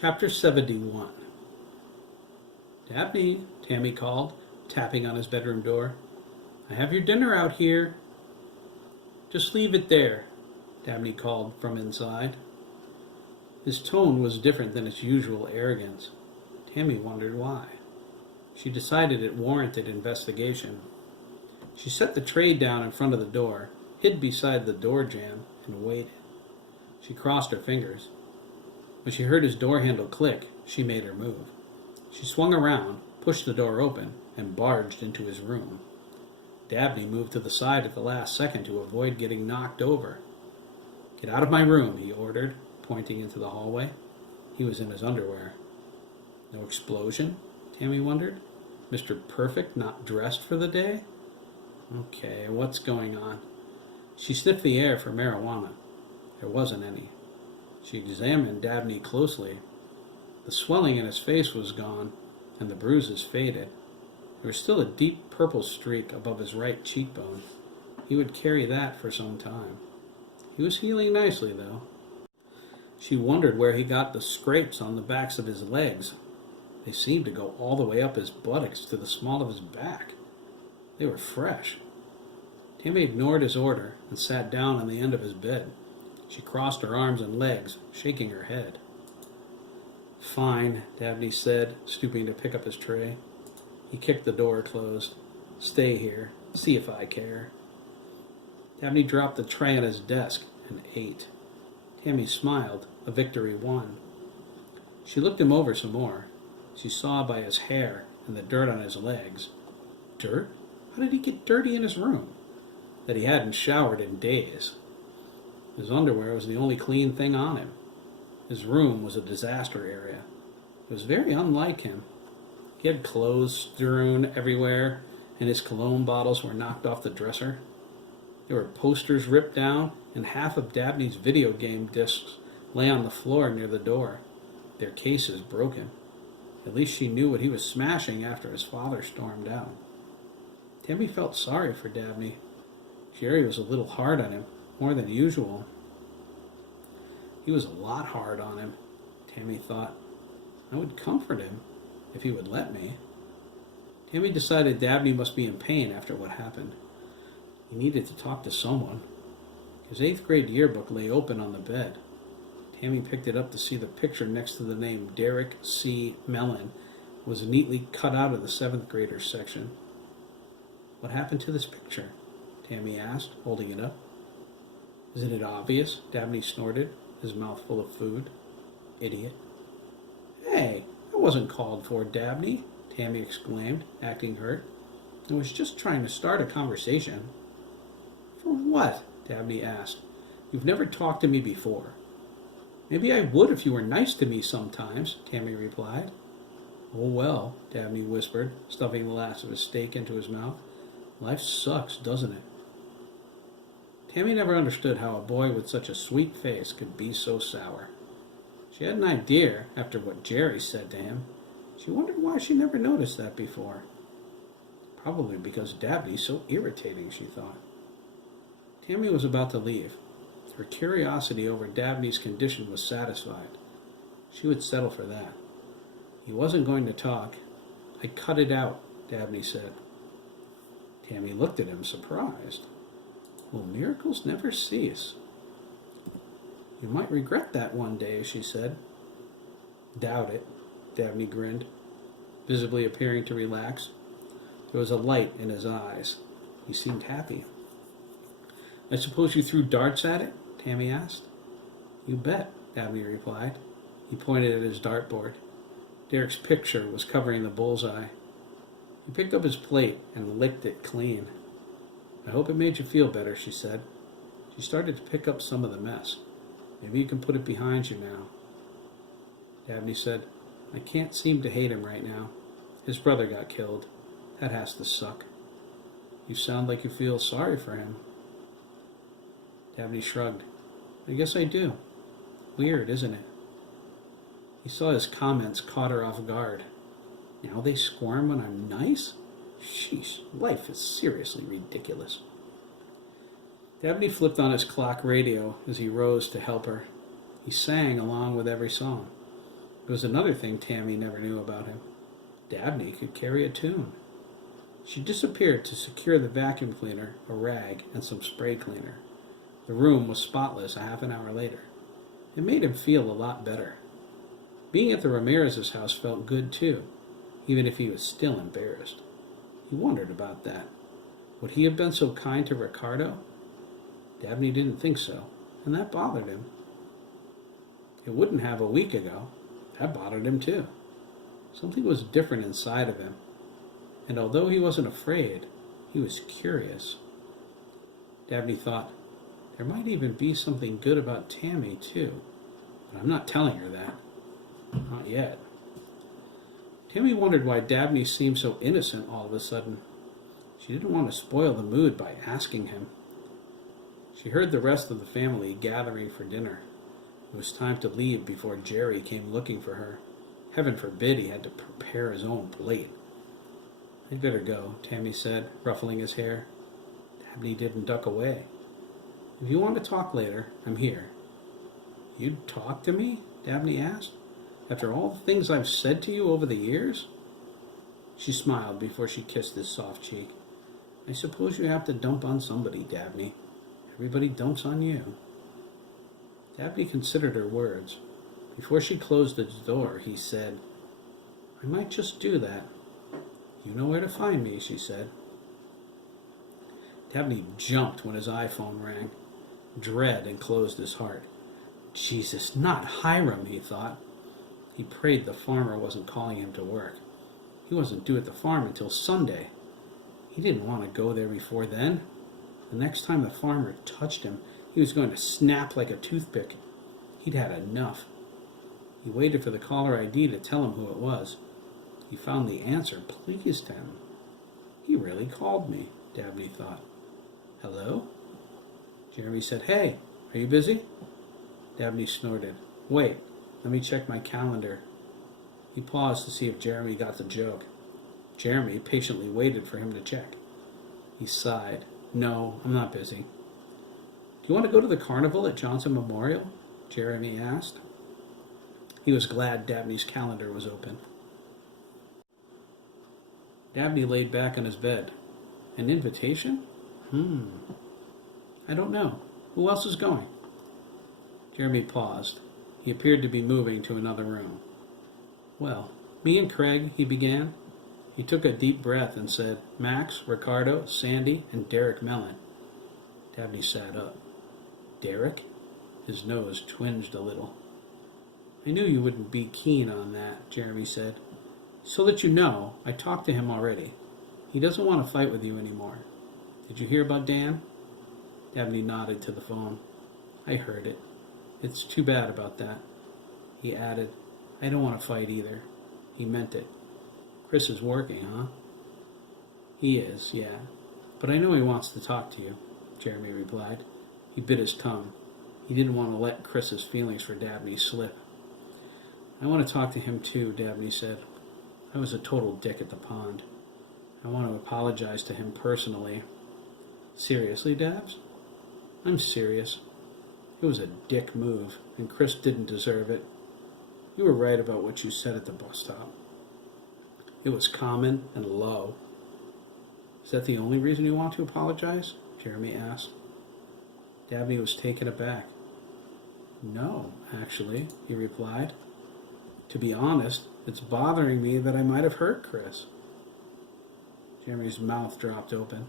Chapter 71. "Dabney," Tammy called, tapping on his bedroom door. "I have your dinner out here." "Just leave it there," Dabney called from inside. His tone was different than its usual arrogance. Tammy wondered why. She decided it warranted investigation. She set the tray down in front of the door, hid beside the door jamb, and waited. She crossed her fingers. When she heard his door handle click, she made her move. She swung around, pushed the door open, and barged into his room. Dabney moved to the side at the last second to avoid getting knocked over. "Get out of my room," he ordered, pointing into the hallway. He was in his underwear. No explosion? Tammy wondered. Mr. Perfect not dressed for the day? Okay, what's going on? She sniffed the air for marijuana. There wasn't any. She examined Dabney closely. The swelling in his face was gone, and the bruises faded. There was still a deep purple streak above his right cheekbone. He would carry that for some time. He was healing nicely, though. She wondered where he got the scrapes on the backs of his legs. They seemed to go all the way up his buttocks to the small of his back. They were fresh. Tammy ignored his order and sat down on the end of his bed. She crossed her arms and legs, shaking her head. "Fine," Dabney said, stooping to pick up his tray. He kicked the door closed. "Stay here. See if I care." Dabney dropped the tray on his desk and ate. Tammy smiled, a victory won. She looked him over some more. She saw by his hair and the dirt on his legs. Dirt? How did he get dirty in his room? That he hadn't showered in days. His underwear was the only clean thing on him. His room was a disaster area. It was very unlike him. He had clothes strewn everywhere, and his cologne bottles were knocked off the dresser. There were posters ripped down, and half of Dabney's video game discs lay on the floor near the door, their cases broken. At least she knew what he was smashing after his father stormed out. Tammy felt sorry for Dabney. Jerry was a little hard on him, more than usual. He was a lot hard on him, Tammy thought. I would comfort him, if he would let me. Tammy decided Dabney must be in pain after what happened. He needed to talk to someone. His 8th grade yearbook lay open on the bed. Tammy picked it up to see the picture next to the name Derek C. Mellon was neatly cut out of the 7th graders section. "What happened to this picture?" Tammy asked, holding it up. "Isn't it obvious?" Dabney snorted, his mouth full of food. "Idiot." "Hey, that wasn't called for, Dabney," Tammy exclaimed, acting hurt. "I was just trying to start a conversation." "For what?" Dabney asked. "You've never talked to me before." "Maybe I would if you were nice to me sometimes," Tammy replied. "Oh well," Dabney whispered, stuffing the last of his steak into his mouth. "Life sucks, doesn't it?" Tammy never understood how a boy with such a sweet face could be so sour. She had an idea after what Jerry said to him. She wondered why she never noticed that before. Probably because Dabney's so irritating, she thought. Tammy was about to leave. Her curiosity over Dabney's condition was satisfied. She would settle for that. He wasn't going to talk. "I cut it out," Dabney said. Tammy looked at him, surprised. Will miracles never cease? "You might regret that one day," she said. "Doubt it," Dabney grinned, visibly appearing to relax. There was a light in his eyes. He seemed happy. "I suppose you threw darts at it?" Tammy asked. "You bet," Dabney replied. He pointed at his dartboard. Derek's picture was covering the bullseye. He picked up his plate and licked it clean. "I hope it made you feel better," she said. She started to pick up some of the mess. "Maybe you can put it behind you now." Dabney said, "I can't seem to hate him right now. His brother got killed. That has to suck." "You sound like you feel sorry for him." Dabney shrugged. "I guess I do. Weird, isn't it?" He saw his comments caught her off guard. Now they squirm when I'm nice? Sheesh, life is seriously ridiculous. Dabney flipped on his clock radio as he rose to help her. He sang along with every song. There was another thing Tammy never knew about him. Dabney could carry a tune. She disappeared to secure the vacuum cleaner, a rag, and some spray cleaner. The room was spotless a half an hour later. It made him feel a lot better. Being at the Ramirez's house felt good too, even if he was still embarrassed. He wondered about that. Would he have been so kind to Ricardo? Dabney didn't think so, and that bothered him. It wouldn't have a week ago. That bothered him too. Something was different inside of him, and although he wasn't afraid, he was curious. Dabney thought, there might even be something good about Tammy too, but I'm not telling her that. Not yet. Tammy wondered why Dabney seemed so innocent all of a sudden. She didn't want to spoil the mood by asking him. She heard the rest of the family gathering for dinner. It was time to leave before Jerry came looking for her. Heaven forbid he had to prepare his own plate. I'd better go, Tammy said, ruffling his hair. Dabney didn't duck away. If you want to talk later, I'm here. You'd talk to me? Dabney asked. After all the things I've said to you over the years? She smiled before she kissed his soft cheek. I suppose you have to dump on somebody, Dabney. Everybody dumps on you. Dabney considered her words. Before she closed the door, he said, I might just do that. You know where to find me, she said. Dabney jumped when his iPhone rang. Dread enclosed his heart. Jesus, not Hiram, he thought. He prayed the farmer wasn't calling him to work. He wasn't due at the farm until Sunday. He didn't want to go there before then. The next time the farmer touched him, he was going to snap like a toothpick. He'd had enough. He waited for the caller ID to tell him who it was. He found the answer pleased him. He really called me, Dabney thought. Hello? Jeremy said, Hey, are you busy? Dabney snorted. Wait, let me check my calendar. He paused to see if Jeremy got the joke. Jeremy patiently waited for him to check. He sighed. No, I'm not busy. Do you want to go to the carnival at Johnson Memorial? Jeremy asked. He was glad Dabney's calendar was open. Dabney laid back on his bed. An invitation? I don't know. Who else is going? Jeremy paused. He appeared to be moving to another room. Well, me and Craig, he began. He took a deep breath and said, Max, Ricardo, Sandy, and Derek Mellon. Dabney sat up. Derek? His nose twinged a little. I knew you wouldn't be keen on that, Jeremy said. So that you know, I talked to him already. He doesn't want to fight with you anymore. Did you hear about Dan? Dabney nodded to the phone. I heard it. It's too bad about that. He added, I don't want to fight either. He meant it. Chris is working, huh? He is, yeah. But I know he wants to talk to you, Jeremy replied. He bit his tongue. He didn't want to let Chris's feelings for Dabney slip. I want to talk to him too, Dabney said. I was a total dick at the pond. I want to apologize to him personally. Seriously, Dabs? I'm serious. It was a dick move, and Chris didn't deserve it. You were right about what you said at the bus stop. It was common and low. Is that the only reason you want to apologize? Jeremy asked. Dabney was taken aback. No, actually, he replied. To be honest, it's bothering me that I might have hurt Chris. Jeremy's mouth dropped open.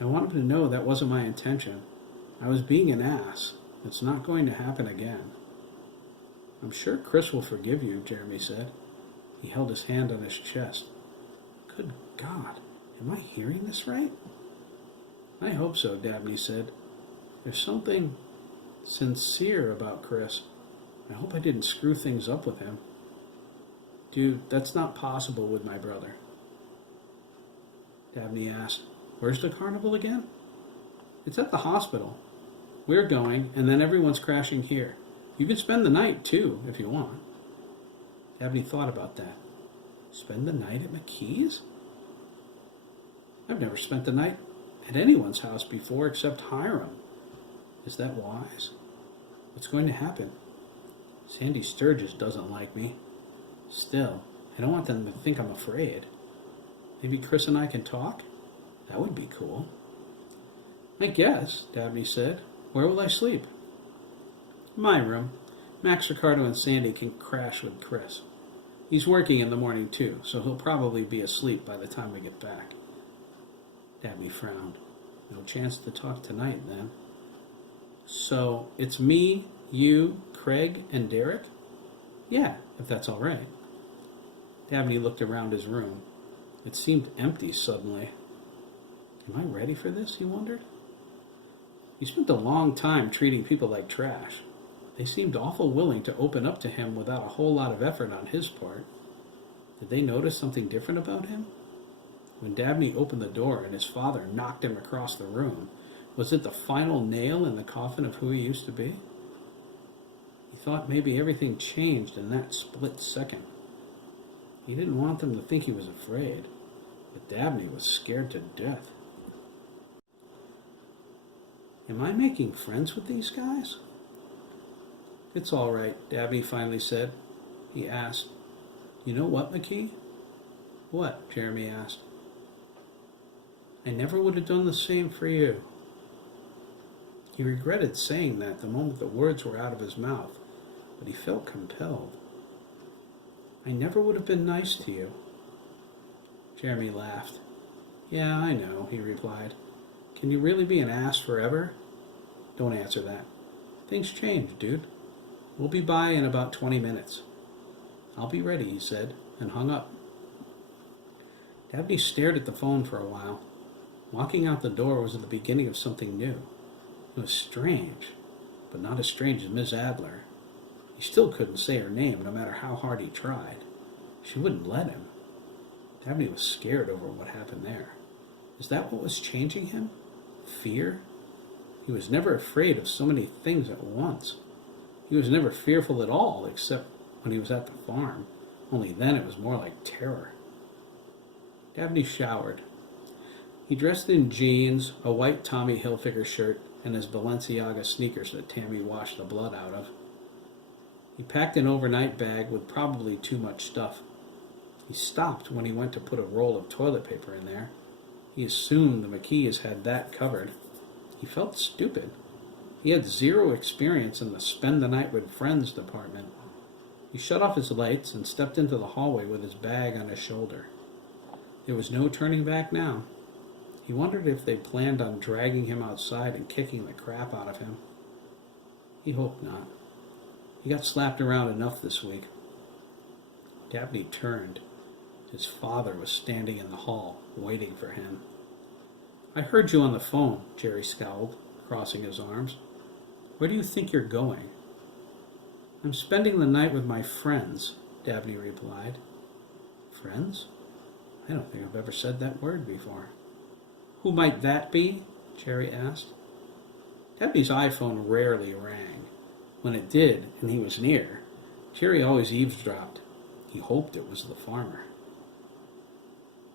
I want him to know that wasn't my intention. I was being an ass. It's not going to happen again. I'm sure Chris will forgive you, Jeremy said. He held his hand on his chest. Good God, am I hearing this right? I hope so, Dabney said. There's something sincere about Chris. I hope I didn't screw things up with him. Dude, that's not possible with my brother. Dabney asked, Where's the carnival again? It's at the hospital. We're going, and then everyone's crashing here. You can spend the night, too, if you want. Dabney thought about that. Spend the night at McKee's? I've never spent the night at anyone's house before except Hiram. Is that wise? What's going to happen? Sandy Sturgis doesn't like me. Still, I don't want them to think I'm afraid. Maybe Chris and I can talk? That would be cool. I guess, Dabney said. Where will I sleep? My room. Max Ricardo and Sandy can crash with Chris. He's working in the morning too, so he'll probably be asleep by the time we get back. Dabney frowned. No chance to talk tonight, then. So, it's me, you, Craig, and Derek? Yeah, if that's all right. Dabney looked around his room. It seemed empty suddenly. Am I ready for this, he wondered? He spent a long time treating people like trash. They seemed awful willing to open up to him without a whole lot of effort on his part. Did they notice something different about him? When Dabney opened the door and his father knocked him across the room, was it the final nail in the coffin of who he used to be? He thought maybe everything changed in that split second. He didn't want them to think he was afraid, but Dabney was scared to death. Am I making friends with these guys? It's all right, Dabney finally said. He asked, You know what, McKee? What? Jeremy asked. I never would have done the same for you. He regretted saying that the moment the words were out of his mouth, but he felt compelled. I never would have been nice to you. Jeremy laughed. Yeah, I know, he replied. Can you really be an ass forever? Don't answer that. Things change, dude. We'll be by in about 20 minutes. I'll be ready, he said, and hung up. Dabney stared at the phone for a while. Walking out the door was at the beginning of something new. It was strange, but not as strange as Miss Adler. He still couldn't say her name, no matter how hard he tried. She wouldn't let him. Dabney was scared over what happened there. Is that what was changing him? Fear? He was never afraid of so many things at once. He was never fearful at all, except when he was at the farm. Only then it was more like terror. Dabney showered. He dressed in jeans, a white Tommy Hilfiger shirt, and his Balenciaga sneakers that Tammy washed the blood out of. He packed an overnight bag with probably too much stuff. He stopped when he went to put a roll of toilet paper in there. He assumed the McKees had that covered. He felt stupid. He had zero experience in the spend the night with friends department. He shut off his lights and stepped into the hallway with his bag on his shoulder. There was no turning back now. He wondered if they planned on dragging him outside and kicking the crap out of him. He hoped not. He got slapped around enough this week. Dabney turned. His father was standing in the hall, waiting for him. I heard you on the phone, Jerry scowled, crossing his arms. Where do you think you're going? I'm spending the night with my friends, Dabney replied. Friends? I don't think I've ever said that word before. Who might that be? Jerry asked. Dabney's iPhone rarely rang. When it did, and he was near, Jerry always eavesdropped. He hoped it was the farmer.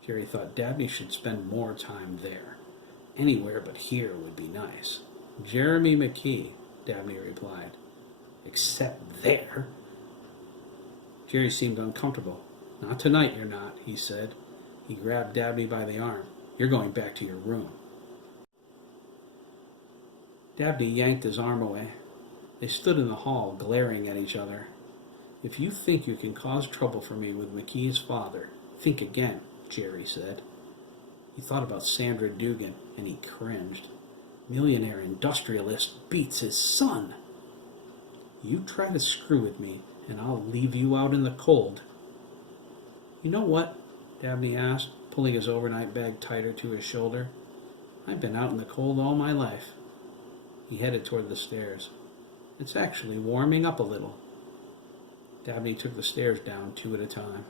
Jerry thought Dabney should spend more time there. Anywhere but here would be nice. Jeremy McKee, Dabney replied. Except there. Jerry seemed uncomfortable. Not tonight, you're not, he said. He grabbed Dabney by the arm. You're going back to your room. Dabney yanked his arm away. They stood in the hall, glaring at each other. If you think you can cause trouble for me with McKee's father, think again, Jerry said. He thought about Sandra Dougan, and he cringed. Millionaire industrialist beats his son. You try to screw with me, and I'll leave you out in the cold. You know what? Dabney asked, pulling his overnight bag tighter to his shoulder. I've been out in the cold all my life. He headed toward the stairs. It's actually warming up a little. Dabney took the stairs down 2 at a time.